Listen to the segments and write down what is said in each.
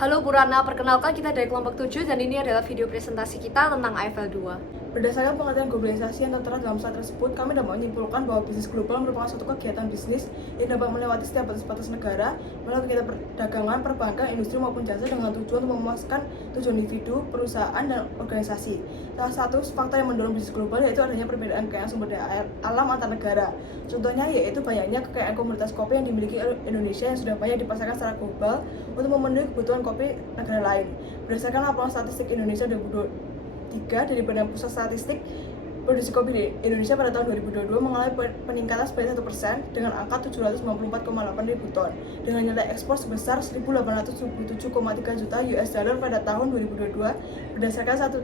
Halo Burana, perkenalkan kita dari kelompok 7 dan ini adalah video presentasi kita tentang AFL 2. Berdasarkan pengertian globalisasi yang tertera dalam slide tersebut, kami dapat menyimpulkan bahwa bisnis global merupakan suatu kegiatan bisnis yang dapat melewati setiap batas-batas negara melalui kegiatan perdagangan, perbankan, industri maupun jasa dengan tujuan untuk memuaskan tujuan individu, perusahaan, dan organisasi. Salah satu faktor yang mendorong bisnis global yaitu adanya perbedaan kekayaan sumber daya alam antar negara. Contohnya yaitu banyaknya kekayaan komoditas kopi yang dimiliki Indonesia yang sudah banyak dipasarkan secara global untuk memenuhi kebutuhan kopi negara lain. Berdasarkan laporan statistik Indonesia 2023 dari Badan Pusat Statistik, produksi kopi di Indonesia pada tahun 2022 mengalami peningkatan sebanyak 1% dengan angka 794,8 ribu ton dengan nilai ekspor sebesar 1.877,3 juta US dollar pada tahun 2022 berdasarkan satu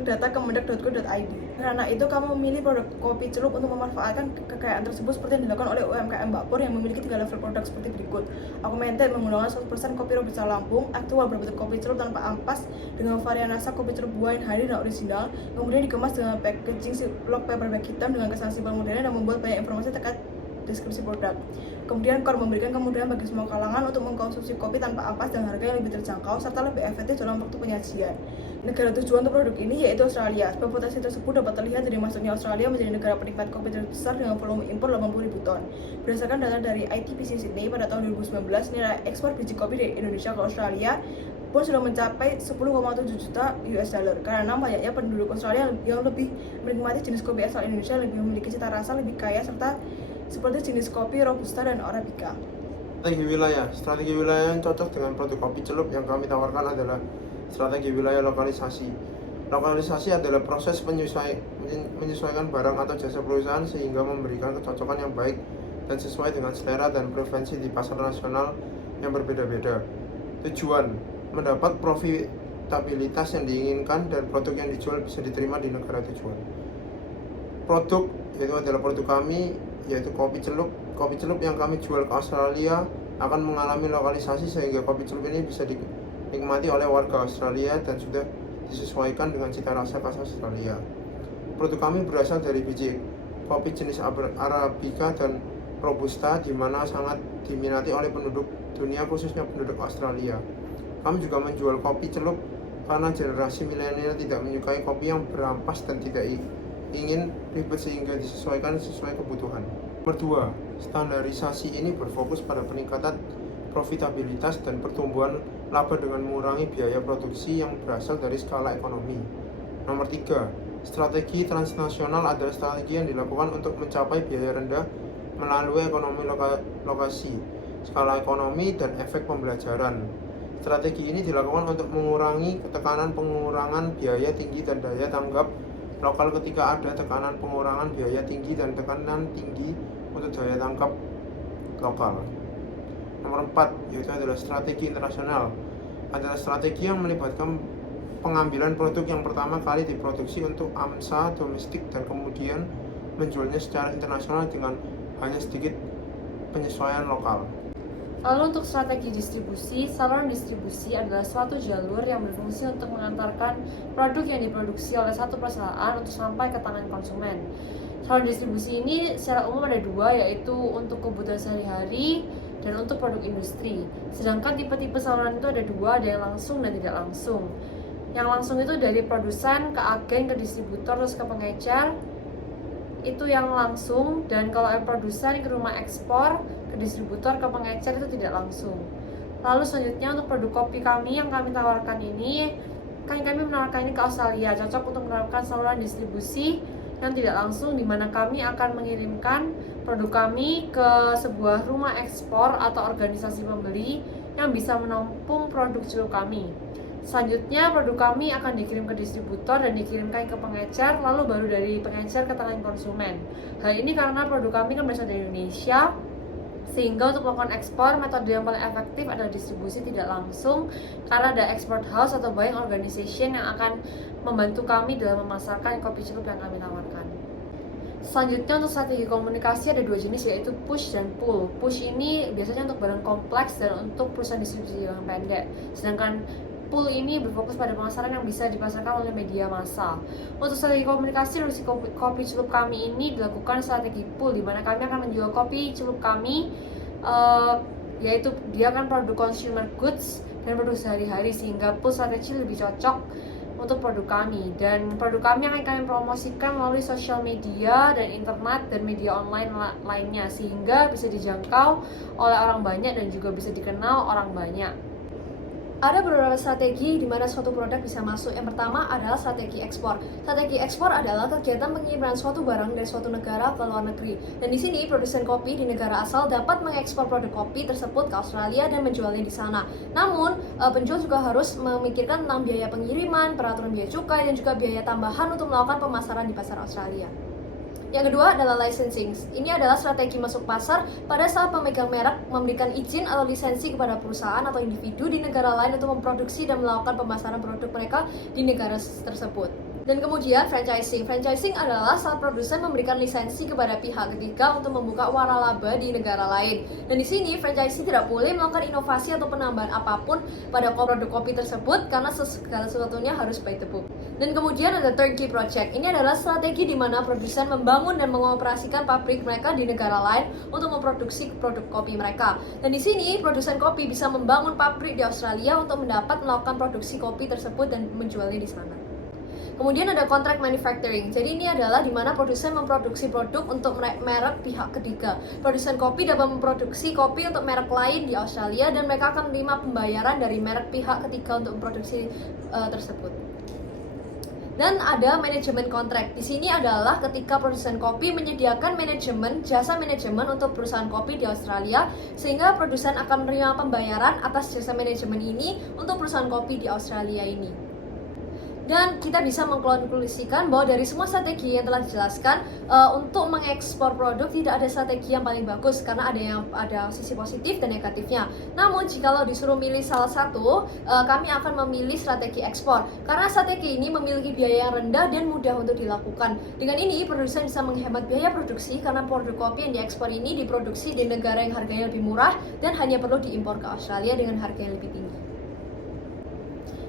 data kemendak.go.id. Karena itu kami memilih produk kopi celup untuk memanfaatkan kekayaan tersebut seperti yang dilakukan oleh UMKM Bakpur yang memiliki 3 level produk seperti berikut. Augmented menggunakan 100% kopi Robusta Lampung, Aktual berbentuk kopi celup tanpa ampas dengan varian rasa kopi celup buah yang hari dan original, kemudian dikemas dengan packaging ziplock paper bag hitam dengan kesan simpel modern dan membuat banyak informasi terkait deskripsi produk. Kemudian Core memberikan kemudahan bagi semua kalangan untuk mengkonsumsi kopi tanpa ampas dan harga yang lebih terjangkau serta lebih efektif dalam waktu penyajian. Negara tujuan untuk produk ini yaitu Australia. Sebab potensi tersebut dapat terlihat dari masuknya Australia menjadi negara penikmat kopi terbesar dengan volume impor 80.000 ton. Berdasarkan data dari ITPC Sydney pada tahun 2019, nilai ekspor biji kopi dari Indonesia ke Australia pun sudah mencapai 10,7 juta US dollar. Karena banyaknya penduduk Australia yang lebih menikmati jenis kopi asal Indonesia lebih memiliki cita rasa lebih kaya serta seperti jenis kopi Robusta dan Arabica. Strategi wilayah yang cocok dengan produk kopi celup yang kami tawarkan adalah strategi wilayah lokalisasi. Lokalisasi adalah proses menyesuaikan barang atau jasa perusahaan sehingga memberikan kecocokan yang baik dan sesuai dengan selera dan preferensi di pasar nasional yang berbeda-beda. Tujuan, mendapat profitabilitas yang diinginkan dan produk yang dijual bisa diterima di negara tujuan. Produk yaitu adalah produk kami yaitu kopi celup. Kopi celup yang kami jual ke Australia akan mengalami lokalisasi sehingga kopi celup ini bisa dinikmati oleh warga Australia dan sudah disesuaikan dengan cita rasa khas Australia. Produk kami berasal dari biji kopi jenis Arabica dan Robusta di mana sangat diminati oleh penduduk dunia khususnya penduduk Australia. Kami juga menjual kopi celup karena generasi milenial tidak menyukai kopi yang berampas dan tidak ingin ribet sehingga disesuaikan sesuai kebutuhan. Nomor 2, standarisasi ini berfokus pada peningkatan profitabilitas dan pertumbuhan laba dengan mengurangi biaya produksi yang berasal dari skala ekonomi. Nomor 3, strategi transnasional adalah strategi yang dilakukan untuk mencapai biaya rendah melalui ekonomi lokasi, skala ekonomi, dan efek pembelajaran. Strategi ini dilakukan untuk mengurangi pengurangan biaya tinggi dan daya tanggap lokal ketika ada tekanan pengurangan biaya tinggi dan tekanan tinggi untuk daya tangkap lokal. Nomor 4, yaitu adalah strategi internasional. Adalah strategi yang melibatkan pengambilan produk yang pertama kali diproduksi untuk AMSA domestik dan kemudian menjualnya secara internasional dengan hanya sedikit penyesuaian lokal. Lalu untuk strategi distribusi, saluran distribusi adalah suatu jalur yang berfungsi untuk mengantarkan produk yang diproduksi oleh satu perusahaan untuk sampai ke tangan konsumen. Saluran distribusi ini secara umum ada 2, yaitu untuk kebutuhan sehari-hari dan untuk produk industri. Sedangkan tipe-tipe saluran itu ada 2, ada yang langsung dan tidak langsung. Yang langsung itu dari produsen ke agen, ke distributor, terus ke pengecer. Itu yang langsung, dan kalau yang produsen ke rumah ekspor, ke distributor, ke pengecer itu tidak langsung. Lalu selanjutnya untuk produk kopi kami yang kami tawarkan ini, kami menawarkan ini ke Australia, cocok untuk menerapkan saluran distribusi yang tidak langsung, di mana kami akan mengirimkan produk kami ke sebuah rumah ekspor atau organisasi pembeli yang bisa menampung produk celup kami. Selanjutnya produk kami akan dikirim ke distributor dan dikirimkan ke pengecer, lalu baru dari pengecer ke tangan konsumen. Hal ini karena produk kami kan berasal dari Indonesia, sehingga untuk melakukan ekspor metode yang paling efektif adalah distribusi tidak langsung, karena ada export house atau buying organization yang akan membantu kami dalam memasarkan kopi celup yang kami tawarkan. Selanjutnya untuk strategi komunikasi ada 2 jenis, yaitu push dan pull. Push ini biasanya untuk barang kompleks dan untuk perusahaan distribusi yang pendek, sedangkan pull ini berfokus pada pemasaran yang bisa dipasarkan oleh media massa. Untuk strategi komunikasi produksi kopi celup kami ini dilakukan strategi pull, di mana kami akan menjual kopi celup kami, yaitu dia kan produk consumer goods dan produk sehari-hari, sehingga pool strategi lebih cocok untuk produk kami. Dan produk kami akan kami promosikan melalui sosial media dan internet dan media online lainnya, sehingga bisa dijangkau oleh orang banyak dan juga bisa dikenal orang banyak. Ada beberapa strategi di mana suatu produk bisa masuk. Yang pertama adalah strategi ekspor. Strategi ekspor adalah kegiatan pengiriman suatu barang dari suatu negara ke luar negeri. Dan di sini produsen kopi di negara asal dapat mengekspor produk kopi tersebut ke Australia dan menjualnya di sana. Namun, penjual juga harus memikirkan tentang biaya pengiriman, peraturan biaya cukai, dan juga biaya tambahan untuk melakukan pemasaran di pasar Australia. Yang kedua adalah licensing. Ini adalah strategi masuk pasar pada saat pemegang merek memberikan izin atau lisensi kepada perusahaan atau individu di negara lain untuk memproduksi dan melakukan pemasaran produk mereka di negara tersebut. Dan kemudian franchising. Franchising adalah saat produsen memberikan lisensi kepada pihak ketiga untuk membuka waralaba di negara lain. Dan di sini franchising tidak boleh melakukan inovasi atau penambahan apapun pada produk kopi tersebut karena segala sesuatunya harus by the book. Dan kemudian ada turnkey project. Ini adalah strategi di mana produsen membangun dan mengoperasikan pabrik mereka di negara lain untuk memproduksi produk kopi mereka. Dan di sini produsen kopi bisa membangun pabrik di Australia untuk mendapat melakukan produksi kopi tersebut dan menjualnya di sana. Kemudian ada contract manufacturing. Jadi ini adalah di mana produsen memproduksi produk untuk merek pihak ketiga. Produsen kopi dapat memproduksi kopi untuk merek lain di Australia dan mereka akan menerima pembayaran dari merek pihak ketiga untuk memproduksi tersebut. Dan ada manajemen kontrak. Di sini adalah ketika produsen kopi menyediakan jasa manajemen untuk perusahaan kopi di Australia, sehingga produsen akan menerima pembayaran atas jasa manajemen ini untuk perusahaan kopi di Australia ini. Dan kita bisa mengkonklusikan bahwa dari semua strategi yang telah dijelaskan, untuk mengekspor produk tidak ada strategi yang paling bagus karena ada sisi positif dan negatifnya. Namun jikalau disuruh milih salah satu, kami akan memilih strategi ekspor karena strategi ini memiliki biaya yang rendah dan mudah untuk dilakukan. Dengan ini produsen bisa menghemat biaya produksi karena produk kopi yang diekspor ini diproduksi di negara yang harganya lebih murah dan hanya perlu diimpor ke Australia dengan harga yang lebih tinggi.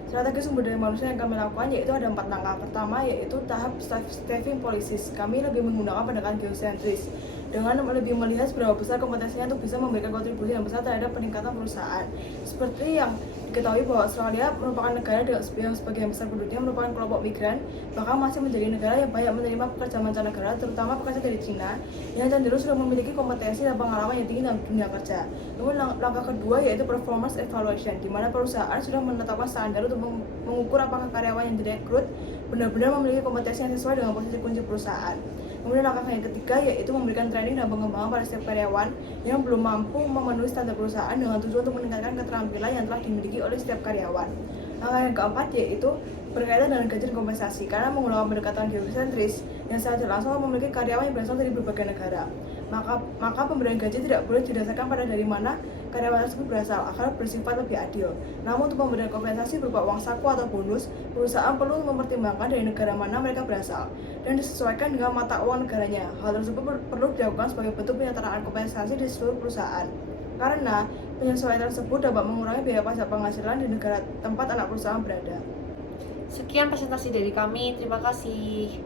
Strategi sumber daya manusia yang kami lakukan yaitu ada 4 langkah. Pertama yaitu tahap staffing policies. Kami lebih menggunakan pendekatan geosentris dengan lebih melihat seberapa besar kompetensinya untuk bisa memberikan kontribusi yang besar terhadap peningkatan perusahaan. Seperti yang diketahui bahwa Australia merupakan negara yang sebagian besar penduduknya merupakan kelompok migran, bahkan masih menjadi negara yang banyak menerima pekerja mancanegara, terutama pekerja dari Cina, yang cenderung sudah memiliki kompetensi dan pengalaman yang tinggi dalam dunia kerja. Namun langkah kedua yaitu performance evaluation, di mana perusahaan sudah menetapkan standar untuk mengukur apakah karyawan yang direkrut benar-benar memiliki kompetensi yang sesuai dengan posisi kunci perusahaan. Kemudian langkah yang ketiga yaitu memberikan training dan pengembangan pada setiap karyawan yang belum mampu memenuhi standar perusahaan dengan tujuan untuk meningkatkan keterampilan yang telah dimiliki oleh setiap karyawan. Langkah yang keempat yaitu berkaitan dengan gaji dan kompensasi karena menggunakan pendekatan geosentris yang secara langsung memiliki karyawan yang berasal dari berbagai negara. Maka pemberian gaji tidak boleh didasarkan pada dari mana karyawan tersebut berasal agar bersifat lebih adil. Namun untuk pemberian kompensasi berupa uang saku atau bonus, perusahaan perlu mempertimbangkan dari negara mana mereka berasal dan disesuaikan dengan mata uang negaranya. Hal tersebut perlu dilakukan sebagai bentuk penyederhanaan kompensasi di seluruh perusahaan. Karena penyesuaian tersebut dapat mengurangi biaya pajak penghasilan di negara tempat anak perusahaan berada. Sekian presentasi dari kami, terima kasih.